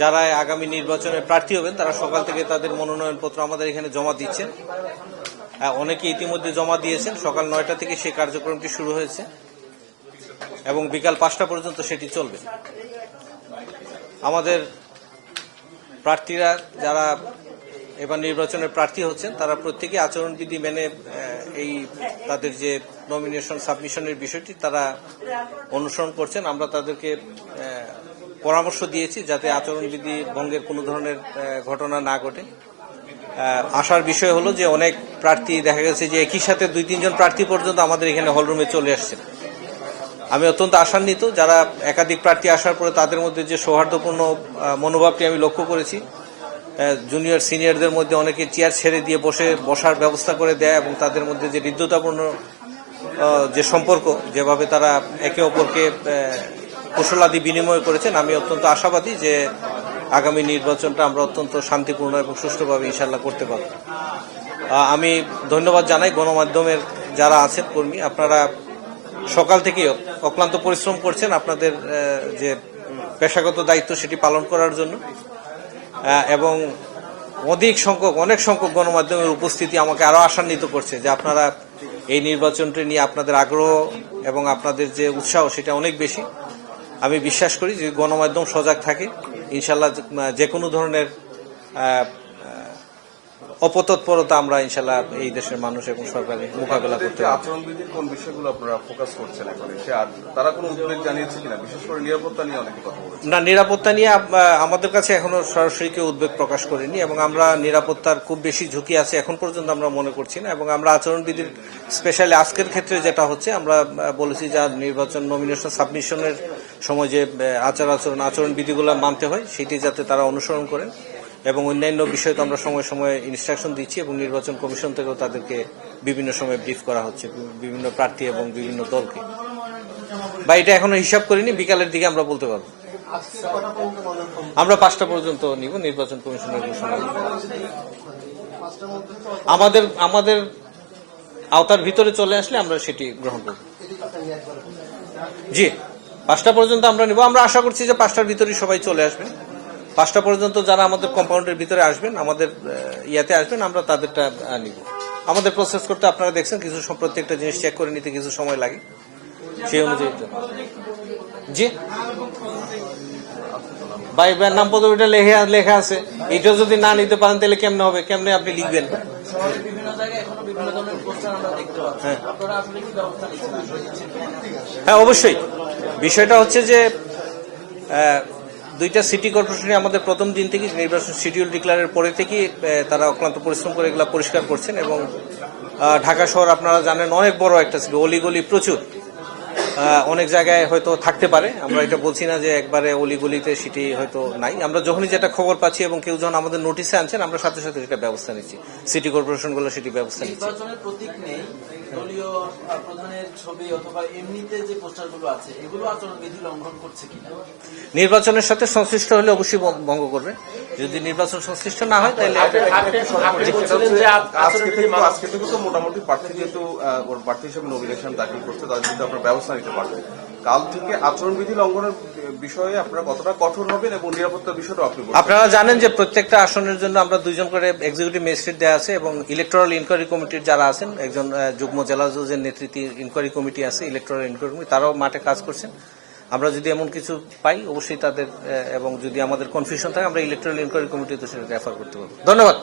যারা আগামী নির্বাচনে প্রার্থী হবেন তারা সকাল থেকে তাদের মনোনয়নপত্র আমাদের এখানে জমা দিচ্ছেন। অনেকে ইতিমধ্যে জমা দিয়েছেন। সকাল 9টা থেকে সেই কার্যক্রমটি শুরু হয়েছে এবং বিকাল 5টা পর্যন্ত সেটি চলবে। আমাদের প্রার্থীরা যারা এবার নির্বাচনের প্রার্থী হচ্ছেন তারা প্রত্যেকেই আচরণবিধি মেনে এই তাদের যে নমিনেশন সাবমিশনের বিষয়টি তারা অনুসরণ করছেন। আমরা তাদেরকে পরামর্শ দিয়েছি যাতে আচরণবিধি ভঙ্গের কোনো ধরনের ঘটনা না ঘটে। আসার বিষয় হলো যে অনেক প্রার্থী দেখা গেছে যে একই সাথে 2-3 জন প্রার্থী পর্যন্ত আমাদের এখানে হলরুমে চলে আসছেন। আমি অত্যন্ত আশান্বিত যারা একাধিক প্রার্থী আসার পরে তাদের মধ্যে যে সৌহার্দ্যপূর্ণ মনোভাবটি আমি লক্ষ্য করেছি। জুনিয়র সিনিয়রদের মধ্যে অনেকে চেয়ার ছেড়ে দিয়ে বসার ব্যবস্থা করে দেয় এবং তাদের মধ্যে যে হৃদ্যতাপূর্ণ যে সম্পর্ক, যেভাবে তারা একে অপরকে কুশলাদি বিনিময় করেছেন, আমি অত্যন্ত আশাবাদী যে আগামী নির্বাচনটা আমরা অত্যন্ত শান্তিপূর্ণ এবং সুষ্ঠুভাবে ইনশাল্লাহ করতে পারব। আমি ধন্যবাদ জানাই গণমাধ্যমের যারা আছেন কর্মী, আপনারা সকাল থেকেই অক্লান্ত পরিশ্রম করছেন আপনাদের যে পেশাগত দায়িত্ব সেটি পালন করার জন্য, এবং অনেক সংখ্যক গণমাধ্যমের উপস্থিতি আমাকে আরো আশান্বিত করছে যে আপনারা এই নির্বাচনটি নিয়ে আপনাদের আগ্রহ এবং আপনাদের যে উৎসাহ সেটা অনেক বেশি। আমি বিশ্বাস করি যে গণমাধ্যম সজাগ থাকে ইনশাল্লাহ যে কোনো ধরনের অপতৎপরতা আমরা ইনশাল্লাহ এই দেশের মানুষ এবং সরকারের মোকাবেলা করতে পারব। আচরণবিধির কোন বিষয়গুলো আপনারা ফোকাস করছেন এখন? তারা কোনো উদ্বেগ জানিয়েছে কিনা, বিশেষ করে নিরাপত্তা নিয়ে অনেকে কথা বলেছে? না, নিরাপত্তা নিয়ে আমাদের কাছে এখনো সরাসরি কেউ উদ্বেগ প্রকাশ করেনি এবং আমরা নিরাপত্তার খুব বেশি ঝুঁকি আছে এখন পর্যন্ত আমরা মনে করছি না। এবং আমরা আচরণবিধির স্পেশালি আজকের ক্ষেত্রে যেটা হচ্ছে আমরা বলেছি যে নির্বাচন নমিনেশন সাবমিশনের সময় যে আচরণবিধিগুলো মানতে হয় সেটি যাতে তারা অনুসরণ করেন, এবং অন্যান্য বিষয়ে তো আমরা সময় সময় ইনস্ট্রাকশন দিচ্ছি এবং নির্বাচন কমিশন থেকেও তাদেরকে বিভিন্ন সময় ব্রিফ করা হচ্ছে বিভিন্ন প্রার্থী এবং বিভিন্ন দলকে। বা এটা এখনো হিসাব করিনি, বিকালের দিকে আমরা বলতে পারবো। আমরা 5টা পর্যন্ত নিব নির্বাচন কমিশনের ঘোষণা। আমাদের আওতার ভিতরে চলে আসলে আমরা সেটি গ্রহণ করব। জি, 5টা পর্যন্ত আমরা নিব। আমরা আশা করছি যে 5টার ভিতরেই সবাই চলে আসবেন। 5টা পর্যন্ত যারা আমাদের কম্পাউন্ডের ভিতরে আসবেন, আমাদের ইয়াতে আসবেন, আমরা তাদেরটা নিব। আমাদের প্রসেস করতে আপনারা দেখছেন কিছু প্রত্যেকটা জিনিস চেক করে নিতে কিছু সময় লাগে, সেই অনুযায়ী। জি ভাই, নাম পদবিটা লেখা আছে, এটা যদি না নিতে পারেন তাহলে কেমনে হবে? কেমনে আপনি লিখবেন? হ্যাঁ, অবশ্যই। বিষয়টা হচ্ছে যে 2টা সিটি কর্পোরেশনে আমাদের প্রথম দিন থেকে নির্বাচন শিডিউল ডিক্লেয়ারের পরে থেকেই তারা অক্লান্ত পরিশ্রম করে এগুলা পরিষ্কার করছেন। এবং ঢাকা শহর আপনারা জানেন অনেক বড় একটা সিটি, অলিগলি প্রচুর, অনেক জায়গায় হয়তো থাকতে পারে। আমরা এটা বলছি না যে একবারে অলিগলিতে সেটি হয়তো নাই। আমরা যখনই যেটা খবর পাচ্ছি এবং কেউ যখন আমাদের নোটিশে আনছেন আমরা সাথে সাথে সেটা ব্যবস্থা নিচ্ছি, সিটি কর্পোরেশনগুলো সেটি ব্যবস্থা নিচ্ছে। নির্বাচনের প্রতীক নেই, দলীয় প্রধানের ছবি অথবা এমনিতে যে পোস্টারগুলো আছে এগুলো আচরণবিধি লঙ্ঘন করছে কিনা? নির্বাচনের সাথে সংশ্লিষ্ট হলে অবশ্যই ভঙ্গ করবে। যদি নির্বাচন সংশ্লিষ্ট না হয় তাহলে আজকে থেকে তো মোটামুটি প্রার্থী যেহেতু ওর প্রার্থী হিসেবে নমিনেশন দাখিল করছে তাদের কিন্তু আপনার ব্যবস্থা নিতে পারবেন। কাল থেকে আচরণবিধি লঙ্ঘনের বিষয়ে আপনারা কতটা কঠোর হবেন এবং নিরাপত্তার বিষয়টা আপনারা জানেন যে প্রত্যেকটা আসনের জন্য আমরা 2 জন করে এক্সিকিউটিভ ম্যাজিস্ট্রেট দেওয়া আছে এবং ইলেকটোরাল ইনকোয়ারি কমিটির যারা আছেন, একজন যুগ্ম জেলা জজের নেতৃত্বে ইনকোয়ারি কমিটি আছে, ইলেকটোরাল ইনকোয়ারি কমিটি, তারাও মাঠে কাজ করছেন। আমরা যদি এমন কিছু পাই অবশ্যই তাদের, এবং যদি আমাদের কনফিউশন থাকে আমরা ইলেকটোরাল ইনকোয়ারি কমিটিতে সেটা রেফার করতে পারবো। ধন্যবাদ।